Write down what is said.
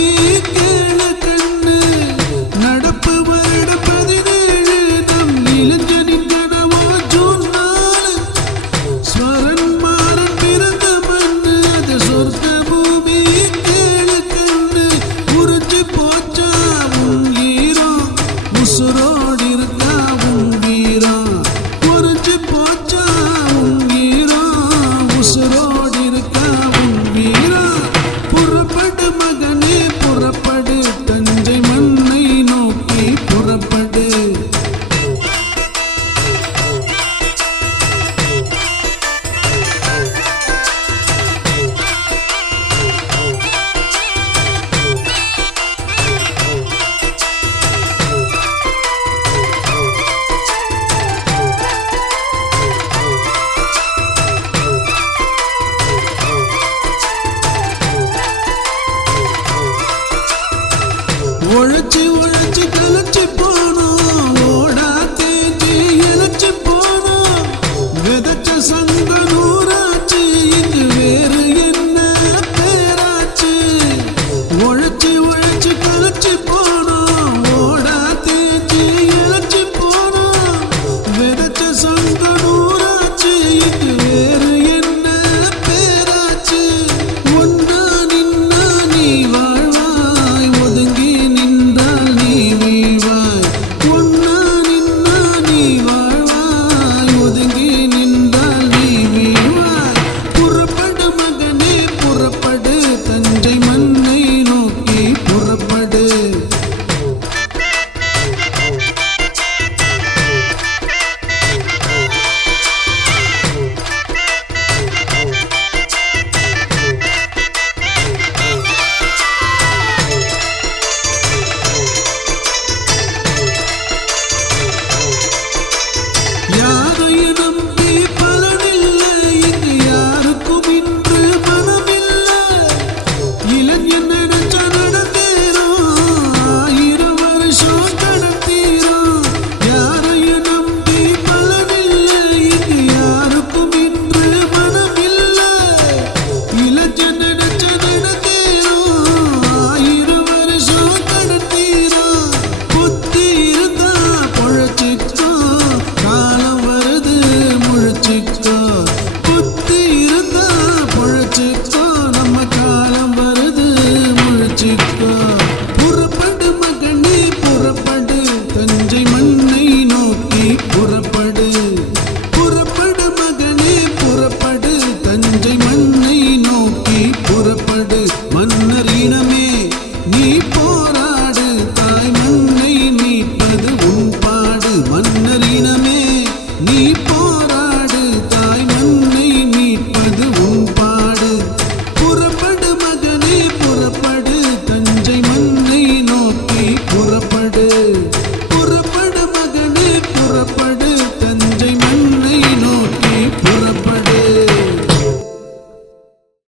comigo. கொண்டு